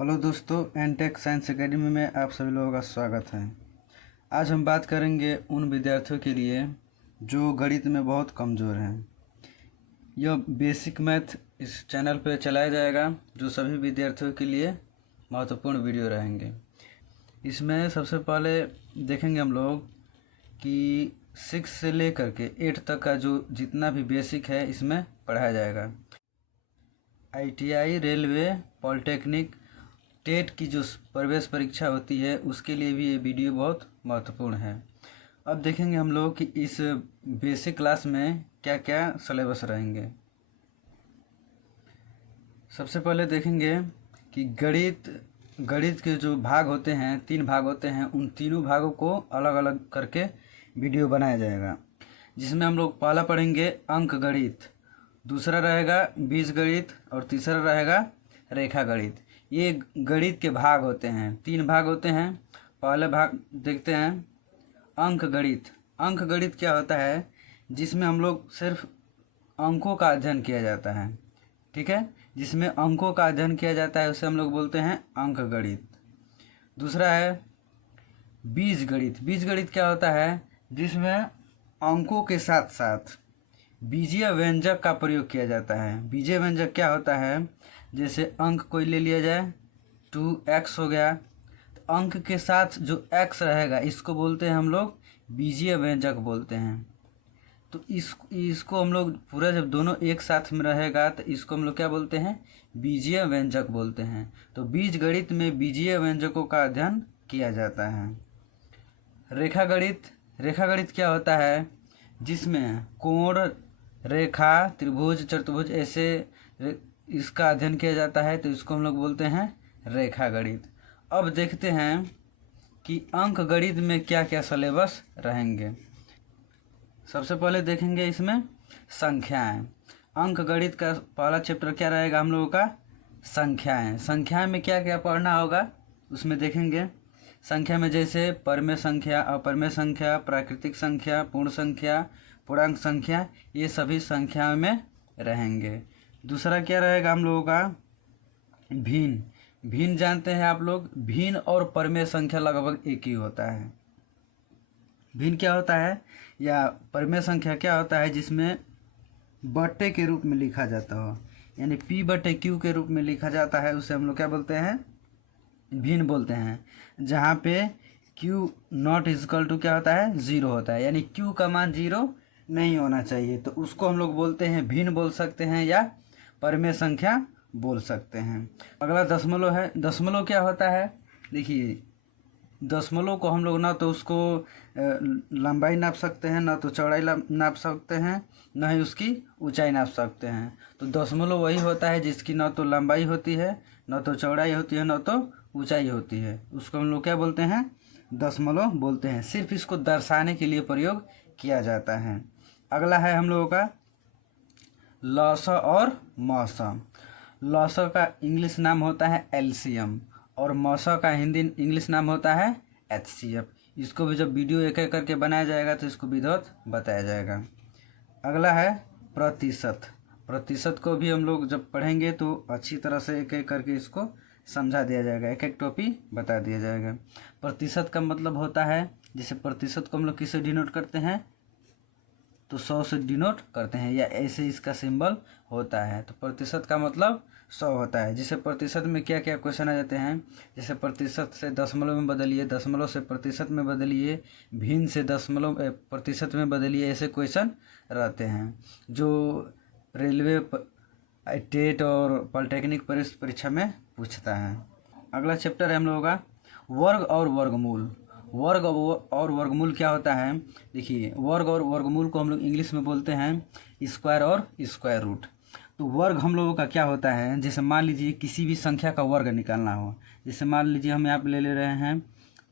Hello दोस्तों, NTech science academy में आप सभी लोगों का स्वागत है। आज हम बात करेंगे उन विद्यार्थियों के लिए जो गणित में बहुत कमज़ोर हैं। यह बेसिक मैथ इस चैनल पर चलाया जाएगा जो सभी विद्यार्थियों के लिए महत्वपूर्ण वीडियो रहेंगे। इसमें सबसे पहले देखेंगे हम लोग कि 6 से लेकर के 8 तक का जो जितना भी बेसिक है इसमें पढ़ाया जाएगा। ITI, रेलवे, पॉलिटेक्निक, टेट की जो प्रवेश परीक्षा होती है उसके लिए भी ये वीडियो बहुत महत्वपूर्ण है। अब देखेंगे हम लोग कि इस बेसिक क्लास में क्या क्या सिलेबस रहेंगे। सबसे पहले देखेंगे कि गणित के जो भाग होते हैं, 3 भाग होते हैं, उन तीनों भागों को अलग अलग करके वीडियो बनाया जाएगा। जिसमें हम लोग पहला पढ़ेंगे अंक गणित, दूसरा रहेगा बीज गणित और तीसरा रहेगा रेखा गणित। ये गणित के भाग होते हैं, 3 भाग होते हैं। पहले भाग देखते हैं अंक गणित। अंक गणित क्या होता है? जिसमें हम लोग सिर्फ अंकों का अध्ययन किया जाता है, ठीक है। जिसमें अंकों का अध्ययन किया जाता है उसे हम लोग बोलते हैं अंक गणित। दूसरा है बीज गणित। बीज गणित क्या होता है? जिसमें अंकों के साथ साथ बीजीय व्यंजक का प्रयोग किया जाता है। बीजीय व्यंजक क्या होता है? जैसे अंक कोई ले लिया जाए, 2x हो गया, तो अंक के साथ जो x रहेगा इसको बोलते हैं हम लोग बीजीय व्यंजक बोलते हैं। तो इसको हम लोग पूरा जब दोनों एक साथ में रहेगा तो इसको हम लोग क्या बोलते हैं? बीजीय व्यंजक बोलते हैं। तो बीज गणित में बीजीय व्यंजकों का अध्ययन किया जाता है। रेखा गणित। रेखा गणित क्या होता है? जिसमें कोण, रेखा, त्रिभुज, चतुर्भुज ऐसे इसका अध्ययन किया जाता है, तो इसको हम लोग बोलते हैं रेखा गणित। अब देखते हैं कि अंक गणित में क्या क्या सिलेबस रहेंगे। सबसे पहले देखेंगे इसमें संख्याएं। अंक गणित का पहला चैप्टर क्या रहेगा हम लोगों का? संख्याएं। संख्याएं में क्या क्या पढ़ना होगा उसमें देखेंगे। संख्या में जैसे परमेय संख्या, अपरमेय संख्या, प्राकृतिक संख्या, पूर्ण संख्या, पूर्णांक संख्या, ये सभी संख्याओं में रहेंगे। दूसरा क्या रहेगा हम लोगों का? भिन्न। भिन्न जानते हैं आप लोग, भिन्न और परमेय संख्या लगभग एक ही होता है। भिन्न क्या होता है या परमेय संख्या क्या होता है? जिसमें बट्टे के रूप में लिखा जाता हो, यानी P/Q के रूप में लिखा जाता है, उसे हम लोग क्या बोलते हैं? भिन्न बोलते हैं। जहाँ पे Q नॉट इक्वल टू क्या होता है? 0 होता है, यानी Q का मान 0 नहीं होना चाहिए, तो उसको हम लोग बोलते हैं भिन्न बोल सकते हैं या परमेय संख्या बोल सकते हैं। अगला दशमलव है। दशमलव क्या होता है? देखिए, दशमलव को हम लोग ना तो उसको लंबाई नाप सकते हैं, ना तो चौड़ाई नाप सकते हैं, ना ही उसकी ऊंचाई नाप सकते हैं। तो दशमलव वही होता है जिसकी ना तो लंबाई होती है, ना तो चौड़ाई होती है, ना तो ऊंचाई होती है। उसको हम लोग क्या बोलते हैं? दशमलव बोलते हैं। सिर्फ इसको दर्शाने के लिए प्रयोग किया जाता है। अगला है हम लोगों का लॉसा और मौसा। लॉसा का इंग्लिश नाम होता है LCM और मौसा का हिंदी इंग्लिश नाम होता है HCF। इसको भी जब वीडियो एक एक करके बनाया जाएगा तो इसको विधिवत बताया जाएगा। अगला है प्रतिशत। प्रतिशत को भी हम लोग जब पढ़ेंगे तो अच्छी तरह से एक एक करके इसको समझा दिया जाएगा, एक एक टॉपिक बता दिया जाएगा। प्रतिशत का मतलब होता है, जैसे प्रतिशत को हम लोग किससे डिनोट करते हैं? तो 100 से डिनोट करते हैं, या ऐसे इसका सिंबल होता है। तो प्रतिशत का मतलब 100 होता है। जैसे प्रतिशत में क्या क्या क्वेश्चन आ जाते हैं? जैसे प्रतिशत से दशमलव में बदलिए, दशमलव से प्रतिशत में बदलिए, भिन्न से दशमलव प्रतिशत में बदलिए, ऐसे क्वेश्चन रहते हैं जो रेलवे, टेट और पॉलिटेक्निक परीक्षा में पूछता है। अगला चैप्टर है हम लोगों का वर्ग और वर्गमूल। वर्ग और वर्गमूल क्या होता है? देखिए, वर्ग और वर्गमूल को हम लोग इंग्लिश में बोलते हैं स्क्वायर और स्क्वायर रूट। तो वर्ग हम लोगों का क्या होता है? जैसे मान लीजिए किसी भी संख्या का वर्ग निकालना हो, जैसे मान लीजिए हम यहाँ पे ले रहे हैं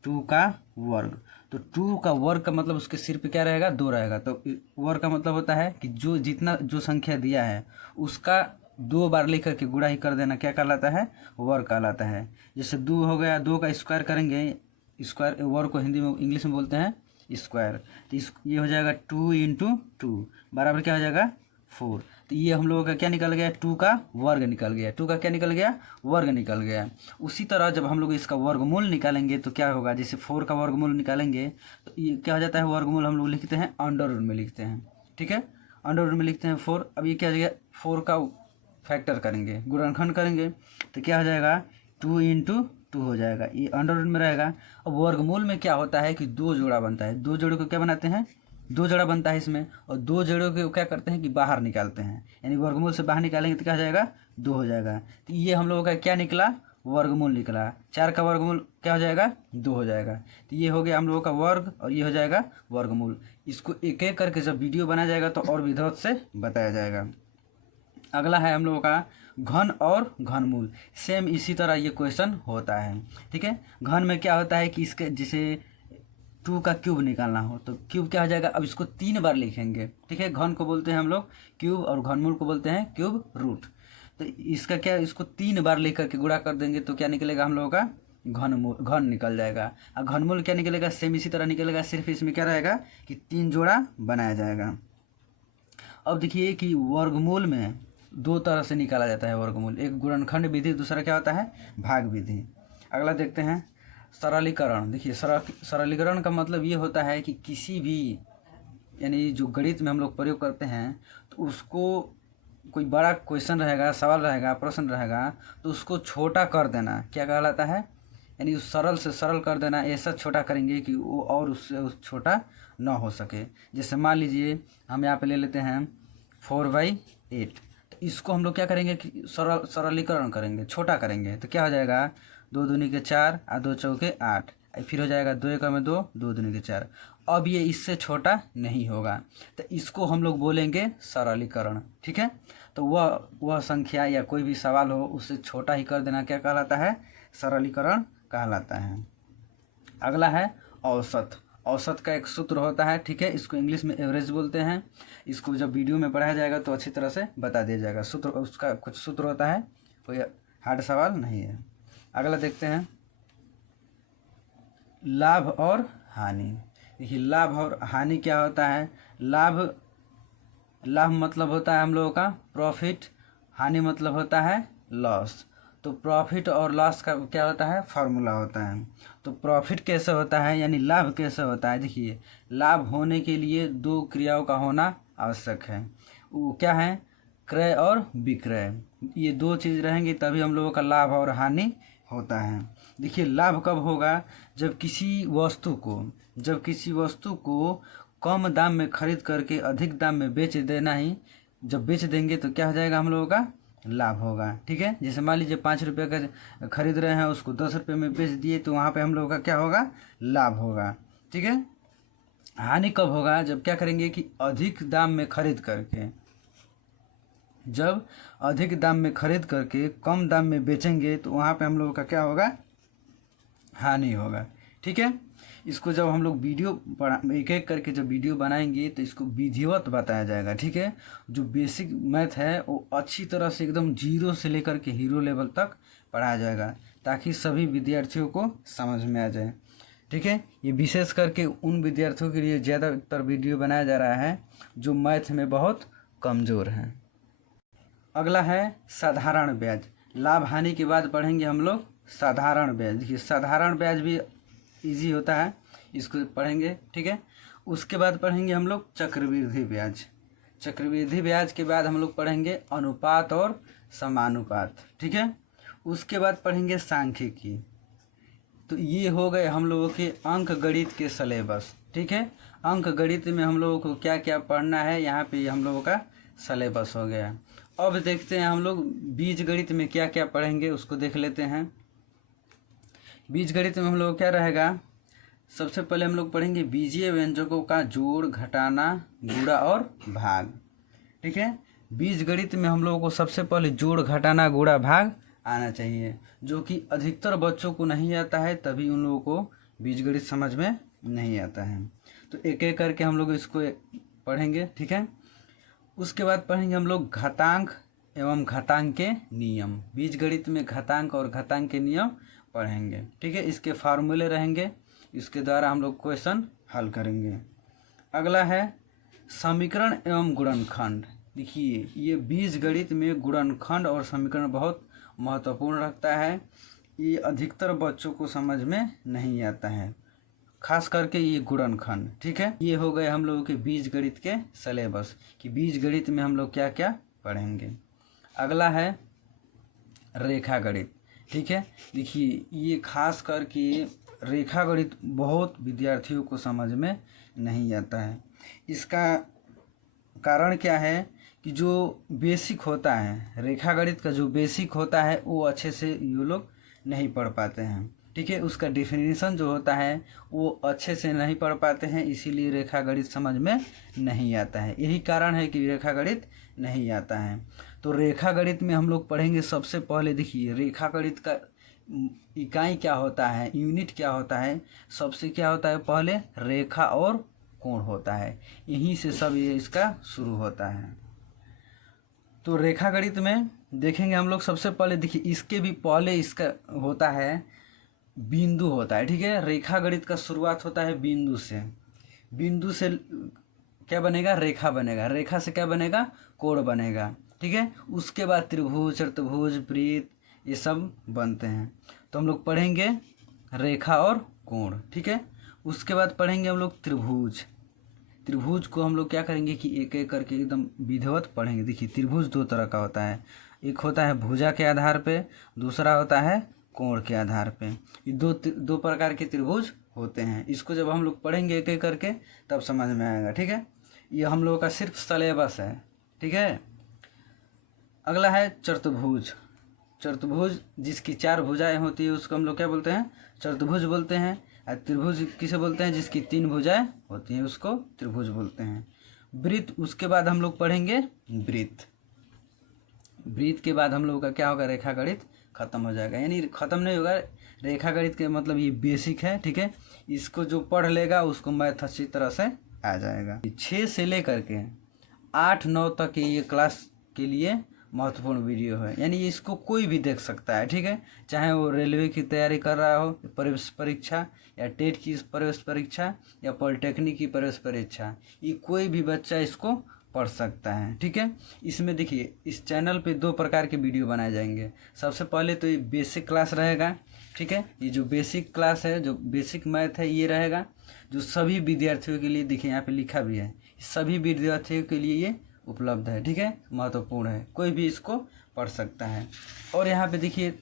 2 का वर्ग। तो 2 का वर्ग का मतलब उसके सिर पे क्या रहेगा? 2 रहेगा। तो वर्ग का मतलब होता है कि जो संख्या दिया है उसका 2 बार लेकर के गुणा ही कर देना क्या कहलाता है? वर्ग कहलाता है। जैसे 2 हो गया, 2 का स्क्वायर करेंगे, स्क्वायर वर्ग को हिंदी में इंग्लिश में बोलते हैं स्क्वायर। तो ये हो जाएगा 2 × 2 बराबर क्या हो जाएगा? 4। तो ये हम लोगों का क्या निकल गया, 2 का वर्ग निकल गया, 2 का क्या निकल गया, वर्ग निकल गया। उसी तरह जब हम लोग इसका वर्गमूल निकालेंगे तो क्या होगा, जैसे 4 का वर्गमूल निकालेंगे तो ये क्या हो जाता है, वर्गमूल हम लोग लिखते हैं अंडर रूट में लिखते हैं, ठीक है, अंडर रूट में लिखते हैं 4। अब ये क्या हो जाएगा, 4 का फैक्टर करेंगे, गुणनखंड करेंगे तो क्या हो जाएगा, 2 × 2 हो जाएगा, ये अंडर रूट में रहेगा। अब वर्गमूल में क्या होता है कि 2 जोड़ा बनता है, 2 जोड़ों को क्या बनाते हैं, 2 जोड़ा बनता है इसमें, और 2 जोड़ों को क्या करते हैं कि बाहर निकालते हैं, यानी वर्गमूल से बाहर निकालेंगे तो क्या हो जाएगा, 2 हो जाएगा। तो ये हम लोगों का क्या निकला, वर्गमूल निकला। 4 का वर्गमूल क्या हो जाएगा, 2 हो जाएगा। तो ये हो गया हम लोगों का वर्ग और ये हो जाएगा वर्गमूल। इसको एक एक करके जब वीडियो बनाया जाएगा तो और विधिवत से बताया जाएगा। अगला है हम लोगों का घन और घनमूल। सेम इसी तरह ये क्वेश्चन होता है, ठीक है। घन में क्या होता है कि इसके जैसे 2 का क्यूब निकालना हो तो क्यूब क्या हो जाएगा, अब इसको 3 बार लिखेंगे, ठीक है। घन को बोलते हैं हम लोग क्यूब और घनमूल को बोलते हैं क्यूब रूट। तो इसका क्या, इसको 3 बार लिख करके गुणा कर देंगे तो क्या निकलेगा हम लोगों का, घनमूल, घन निकल जाएगा। और घनमूल क्या निकलेगा, सेम इसी तरह निकलेगा, सिर्फ इसमें क्या रहेगा कि 3 जोड़ा बनाया जाएगा। अब देखिए कि वर्गमूल में 2 तरह से निकाला जाता है वर्गमूल, एक गुणनखंड विधि, दूसरा क्या होता है, भाग विधि। अगला देखते हैं सरलीकरण। देखिए सरलीकरण का मतलब ये होता है कि किसी भी, यानी जो गणित में हम लोग प्रयोग करते हैं तो उसको कोई बड़ा क्वेश्चन रहेगा, सवाल रहेगा, प्रश्न रहेगा तो उसको छोटा कर देना क्या कहलाता है, यानी उस सरल से सरल कर देना, ऐसा छोटा करेंगे कि वो और उससे छोटा ना हो सके। जैसे मान लीजिए हम यहाँ पे ले लेते हैं 4/8, तो इसको हम लोग क्या करेंगे कि सरलीकरण करेंगे, छोटा करेंगे तो क्या हो जाएगा, 2 दूनी के 4 और 2 चौके 8, फिर हो जाएगा 2 एकम में 2, 2 दूनी के 4। अब ये इससे छोटा नहीं होगा तो इसको हम लोग बोलेंगे सरलीकरण, ठीक है। तो वह संख्या या कोई भी सवाल हो उससे छोटा ही कर देना क्या कहलाता है, सरलीकरण कहलाता है। अगला है औसत। औसत का एक सूत्र होता है, ठीक है, इसको इंग्लिश में एवरेज बोलते हैं। इसको जब वीडियो में पढ़ाया जाएगा तो अच्छी तरह से बता दिया जाएगा। सूत्र, उसका कुछ सूत्र होता है, कोई हार्ड सवाल नहीं है। अगला देखते हैं लाभ और हानि। देखिए लाभ और हानि क्या होता है, लाभ मतलब होता है हम लोगों का प्रॉफिट, हानि मतलब होता है लॉस। तो प्रॉफिट और लॉस का क्या होता है, फार्मूला होता है। तो प्रॉफिट कैसे होता है, यानी लाभ कैसे होता है, देखिए लाभ होने के लिए 2 क्रियाओं का होना आवश्यक है। वो क्या है, क्रय और विक्रय। ये 2 चीज़ रहेंगी तभी हम लोगों का लाभ और हानि होता है। देखिए लाभ कब होगा, जब किसी वस्तु को कम दाम में खरीद करके अधिक दाम में बेच देना ही, जब बेच देंगे तो क्या हो जाएगा हम लोगों का, लाभ होगा, ठीक है। जैसे मान लीजिए 5 रुपये का खरीद रहे हैं, उसको 10 रुपये में बेच दिए तो वहाँ पे हम लोगों का क्या होगा, लाभ होगा, ठीक है। हानि कब होगा, जब क्या करेंगे कि अधिक दाम में खरीद करके, जब अधिक दाम में खरीद करके कम दाम में बेचेंगे तो वहाँ पे हम लोगों का क्या होगा, हानि होगा, ठीक है। इसको जब हम लोग वीडियो एक एक करके जब वीडियो बनाएंगे तो इसको विधिवत बताया जाएगा, ठीक है। जो बेसिक मैथ है वो अच्छी तरह से एकदम 0 से लेकर के हीरो लेवल तक पढ़ाया जाएगा ताकि सभी विद्यार्थियों को समझ में आ जाए, ठीक है। ये विशेष करके उन विद्यार्थियों के लिए ज़्यादातर वीडियो बनाया जा रहा है जो मैथ में बहुत कमज़ोर हैं। अगला है साधारण ब्याज। लाभ हानि के बाद पढ़ेंगे हम लोग साधारण ब्याज। देखिए साधारण ब्याज भी इजी होता है, इसको पढ़ेंगे, ठीक है। उसके बाद पढ़ेंगे हम लोग चक्रवृद्धि ब्याज। चक्रवृद्धि ब्याज के बाद हम लोग पढ़ेंगे अनुपात और समानुपात, ठीक है। उसके बाद पढ़ेंगे सांख्यिकी। तो ये हो गए हम लोगों के अंक गणित के सिलेबस, ठीक है। अंक गणित में हम लोगों को क्या क्या पढ़ना है, यहाँ पे हम लोगों का सिलेबस हो गया। अब देखते हैं हम लोग बीज गणित में क्या क्या पढ़ेंगे, उसको देख लेते हैं। बीज गणित में हम लोग क्या रहेगा, सबसे पहले हम लोग पढ़ेंगे बीजीय व्यंजकों का जोड़, घटाना, गुणा और भाग, ठीक है। बीज गणित में हम लोगों को सबसे पहले जोड़, घटाना, गुणा, भाग आना चाहिए, जो कि अधिकतर बच्चों को नहीं आता है, तभी उन लोगों को बीज गणित समझ में नहीं आता है। तो एक एक करके हम लोग इसको पढ़ेंगे, ठीक है। उसके बाद पढ़ेंगे हम लोग घातांक एवं घातांक के नियम। बीज गणित में घातांक और घातांक के नियम पढ़ेंगे, ठीक है। इसके फार्मूले रहेंगे, इसके द्वारा हम लोग क्वेश्चन हल करेंगे। अगला है समीकरण एवं गुणनखंड। देखिए ये बीजगणित में गुणनखंड और समीकरण बहुत महत्वपूर्ण रखता है। ये अधिकतर बच्चों को समझ में नहीं आता है, खास करके ये गुणनखंड। ठीक है, ये हो गए हम लोगों के बीजगणित के सिलेबस कि बीजगणित में हम लोग क्या क्या पढ़ेंगे। अगला है रेखा गणित। ठीक है, देखिए ये खास करके रेखा गणित बहुत विद्यार्थियों को समझ में नहीं आता है। इसका कारण क्या है कि जो बेसिक होता है रेखा गणित का, जो बेसिक होता है वो अच्छे से ये लोग नहीं पढ़ पाते हैं। ठीक है, उसका डेफिनेशन जो होता है वो अच्छे से नहीं पढ़ पाते हैं, इसीलिए रेखा गणित समझ में नहीं आता है। यही कारण है कि रेखा गणित नहीं आता है। तो रेखा गणित में हम लोग पढ़ेंगे सबसे पहले, देखिए रेखा गणित का इकाई क्या होता है, यूनिट क्या होता है। सबसे क्या होता है, पहले रेखा और कोण होता है, यहीं से सब ये इसका शुरू होता है। तो रेखा गणित में देखेंगे हम लोग सबसे पहले, देखिए इसके भी पहले इसका होता है बिंदु होता है। ठीक है, रेखा गणित का शुरुआत होता है बिंदु से। बिंदु से क्या बनेगा, रेखा बनेगा, रेखा से क्या बनेगा, कोण बनेगा। ठीक है, उसके बाद त्रिभुज, चतुर्भुज, वृत्त ये सब बनते हैं। तो हम लोग पढ़ेंगे रेखा और कोण। ठीक है, उसके बाद पढ़ेंगे हम लोग त्रिभुज। त्रिभुज को हम लोग क्या करेंगे कि एक एक करके एकदम विधिवत पढ़ेंगे। देखिए त्रिभुज दो तरह का होता है, एक होता है भुजा के आधार पे, दूसरा होता है कोण के आधार पे। ये दो प्रकार के त्रिभुज होते हैं। इसको जब हम लोग पढ़ेंगे एक एक करके तब समझ में आएगा। ठीक है, ये हम लोगों का सिर्फ सिलेबस है। ठीक है, अगला है चतुर्भुज। चतुर्भुज जिसकी 4 भुजाएं होती है उसको हम लोग क्या बोलते हैं, चतुर्भुज बोलते हैं। और त्रिभुज किसे बोलते हैं, जिसकी 3 भुजाएं होती हैं उसको त्रिभुज बोलते हैं। वृत्त, उसके बाद हम लोग पढ़ेंगे वृत्त। वृत्त के बाद हम लोगों का क्या होगा, रेखा गणित खत्म हो जाएगा। यानी खत्म नहीं होगा, रेखा गणित के मतलब ये बेसिक है। ठीक है, इसको जो पढ़ लेगा उसको मैथ अच्छी तरह से आ जाएगा। 6 से लेकर के 8-9 तक ये क्लास के लिए महत्वपूर्ण वीडियो है, यानी इसको कोई भी देख सकता है। ठीक है, चाहे वो रेलवे की तैयारी कर रहा हो, प्रवेश परीक्षा, या टेट की प्रवेश परीक्षा, या पॉलिटेक्निक की प्रवेश परीक्षा, ये कोई भी बच्चा इसको पढ़ सकता है। ठीक है, इसमें देखिए इस चैनल पे 2 प्रकार के वीडियो बनाए जाएंगे। सबसे पहले तो ये बेसिक क्लास रहेगा। ठीक है, ये जो बेसिक क्लास है, जो बेसिक मैथ है, ये रहेगा जो सभी विद्यार्थियों के लिए, देखिए यहाँ पे लिखा भी है, सभी विद्यार्थियों के लिए ये उपलब्ध है। ठीक है, महत्वपूर्ण है, कोई भी इसको पढ़ सकता है। और यहाँ पे देखिए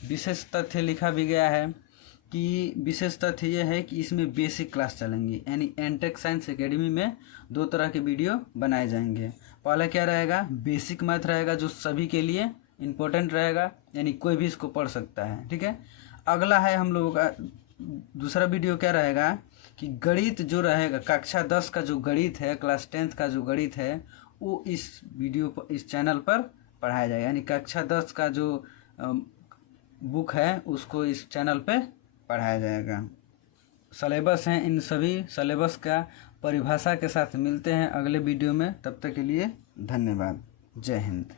विशेष तथ्य लिखा भी गया है कि विशेष तथ्य ये है कि इसमें बेसिक क्लास चलेंगी, यानी एनटेक साइंस एकेडमी में 2 तरह के वीडियो बनाए जाएंगे। पहला क्या रहेगा, बेसिक मैथ रहेगा जो सभी के लिए इम्पोर्टेंट रहेगा, यानी कोई भी इसको पढ़ सकता है। ठीक है, अगला है हम लोगों का दूसरा वीडियो क्या रहेगा कि गणित जो रहेगा, कक्षा 10 का जो गणित है, क्लास 10th का जो गणित है, वो इस वीडियो पर, इस चैनल पर पढ़ाया जाएगा। यानी कक्षा 10 का जो बुक है उसको इस चैनल पे पढ़ाया जाएगा। सिलेबस हैं, इन सभी सिलेबस का परिभाषा के साथ मिलते हैं अगले वीडियो में। तब तक के लिए धन्यवाद। जय हिंद।